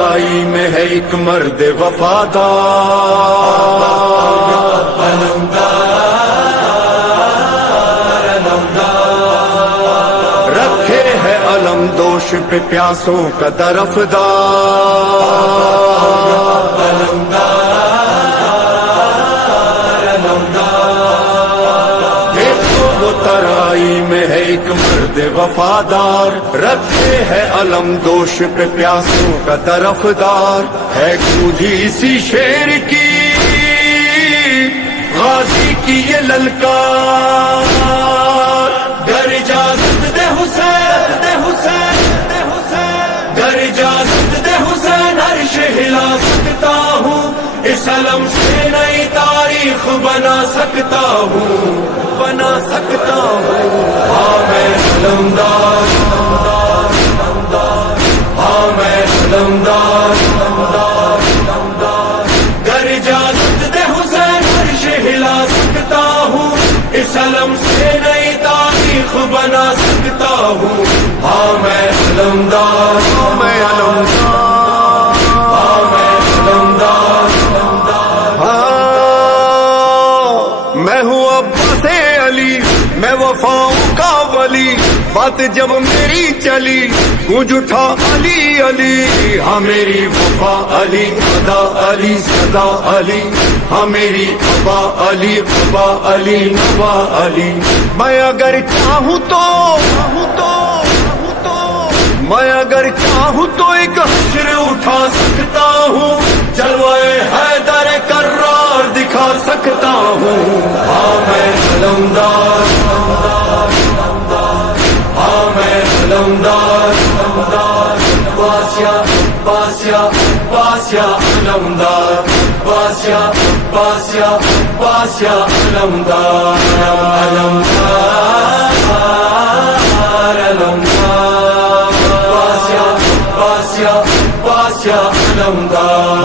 ترائی میں ہے ایک مرد وفادار، رکھے ہے علم دوش پہ پیاسوں کا ترائی میں ہے ایک مرد وفادار، رکھے ہے علم دوش پہ پیاسوں کا طرفدار، ہے گونجی اسی شیر کی غازی کی یہ للکار، گر اجازت دے حسین، دے حسین، دے حسین، گر اجازت دے حسین، عرش ہلا سکتا ہوں، اس علم سے نئی تاریخ بنا سکتا ہوں، بنا سکتا ہوں۔ ہاں میں علمدار، ہاں میں علمدار، گر اجازت دے حسین عرش ہلا سکتا ہوں، اس علم سے نئی تاریخ بنا سکتا ہوں۔ ہاں میں علمدار، ہاں میں علمدار، ہاں میں علمدار، میں ہوں عباس علی، میں وفاؤں کا ولی، بات جب میری چلی گونج اٹھا علی علی، ہاں میری وفا علی، ادا علی، صدا علی، ہاں میری ابا علی، ابا علی، نوا علی، میں اگر چاہوں تو میں اگر چاہوں تو ایک حشر اٹھا سکتا ہوں، جلوے حیدر کرار دکھا سکتا ہوں۔ ہاں میں علمدار، ہاں میں علمدار، باسیا باسیا باسیا علمدار، باسیا باسیا باسیا علمدار، علمدار علمدار، باسیا باسیا باسیا علمدار۔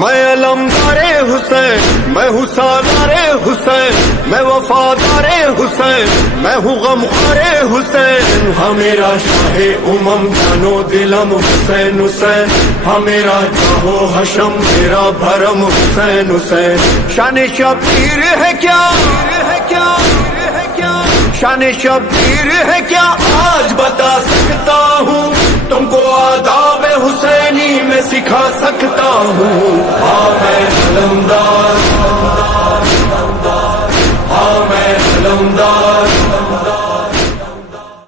میں علمدار حسین، میں ہوں سالار حسین، میں وفادار حسین، میں ہوں غمخوار حسین، ہاں میرا شاہ امم جانو دلم حسین حسین، ہاں میرا جاہو حشم میرا بھرم حسین حسین، شان شبیر ہے کیا، شان شبیر ہے کیا آج بتا سکتا ہوں، تم کو آداب حسینی میں سکھا سکتا ہوں۔ ہاں میں علمدار، ہاں میں علمدار،